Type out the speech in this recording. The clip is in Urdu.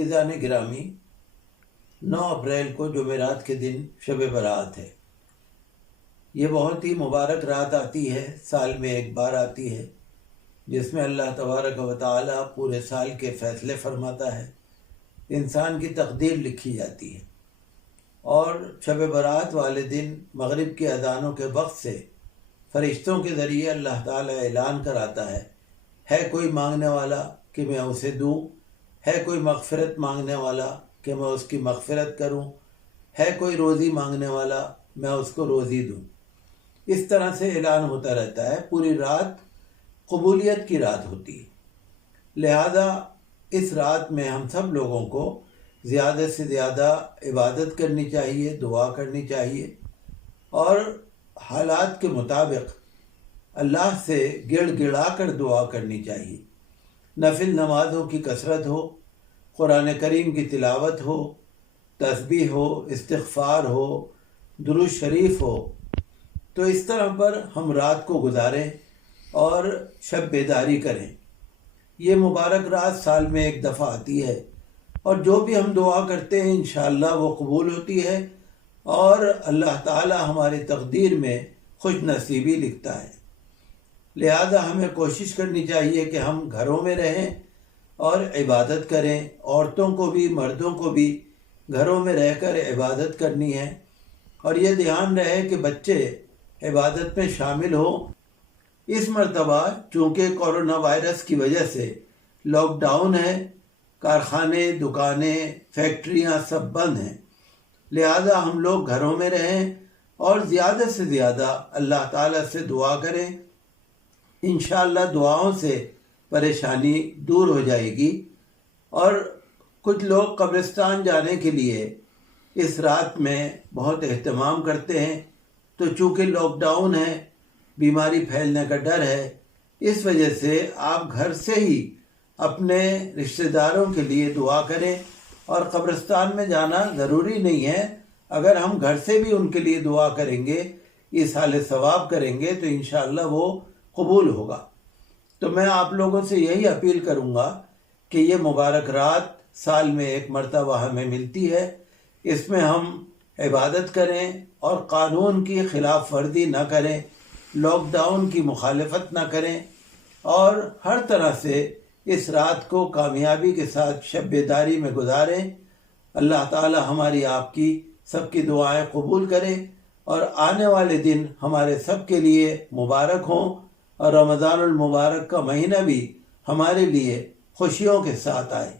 عزیزان گرامی، 9 اپریل کو جمعرات کے دن شب برات ہے۔ یہ بہت ہی مبارک رات آتی ہے، سال میں ایک بار آتی ہے، جس میں اللہ تبارک و تعالی پورے سال کے فیصلے فرماتا ہے، انسان کی تقدیر لکھی جاتی ہے۔ اور شب برات والے دن مغرب کی اذانوں کے وقت سے فرشتوں کے ذریعے اللہ تعالی اعلان کراتا ہے کوئی مانگنے والا کہ میں اسے دوں، ہے کوئی مغفرت مانگنے والا کہ میں اس کی مغفرت کروں، ہے کوئی روزی مانگنے والا میں اس کو روزی دوں۔ اس طرح سے اعلان ہوتا رہتا ہے، پوری رات قبولیت کی رات ہوتی ہے۔ لہذا اس رات میں ہم سب لوگوں کو زیادہ سے زیادہ عبادت کرنی چاہیے، دعا کرنی چاہیے، اور حالات کے مطابق اللہ سے گڑ گڑا کر دعا کرنی چاہیے۔ نفل نمازوں کی کثرت ہو، قرآن کریم کی تلاوت ہو، تسبیح ہو، استغفار ہو، درود شریف ہو، تو اس طرح پر ہم رات کو گزاریں اور شب بیداری کریں۔ یہ مبارک رات سال میں ایک دفعہ آتی ہے، اور جو بھی ہم دعا کرتے ہیں انشاءاللہ وہ قبول ہوتی ہے، اور اللہ تعالی ہماری تقدیر میں خوش نصیبی لکھتا ہے۔ لہذا ہمیں کوشش کرنی چاہیے کہ ہم گھروں میں رہیں اور عبادت کریں۔ عورتوں کو بھی مردوں کو بھی گھروں میں رہ کر عبادت کرنی ہے، اور یہ دھیان رہے کہ بچے عبادت میں شامل ہوں۔ اس مرتبہ چونکہ کورونا وائرس کی وجہ سے لاک ڈاؤن ہے، کارخانے، دکانیں، فیکٹریاں سب بند ہیں، لہذا ہم لوگ گھروں میں رہیں اور زیادہ سے زیادہ اللہ تعالیٰ سے دعا کریں۔ انشاءاللہ دعاؤں سے پریشانی دور ہو جائے گی۔ اور کچھ لوگ قبرستان جانے کے لیے اس رات میں بہت اہتمام کرتے ہیں، تو چونکہ لاک ڈاؤن ہے، بیماری پھیلنے کا ڈر ہے، اس وجہ سے آپ گھر سے ہی اپنے رشتہ داروں کے لیے دعا کریں، اور قبرستان میں جانا ضروری نہیں ہے۔ اگر ہم گھر سے بھی ان کے لیے دعا کریں گے، ایصال ثواب کریں گے، تو انشاءاللہ وہ قبول ہوگا۔ تو میں آپ لوگوں سے یہی اپیل کروں گا کہ یہ مبارک رات سال میں ایک مرتبہ ہمیں ملتی ہے، اس میں ہم عبادت کریں اور قانون کی خلاف ورزی نہ کریں، لاک ڈاؤن کی مخالفت نہ کریں، اور ہر طرح سے اس رات کو کامیابی کے ساتھ شب بیداری میں گزاریں۔ اللہ تعالی ہماری آپ کی سب کی دعائیں قبول کرے، اور آنے والے دن ہمارے سب کے لیے مبارک ہوں، اور رمضان المبارک کا مہینہ بھی ہمارے لیے خوشیوں کے ساتھ آئے۔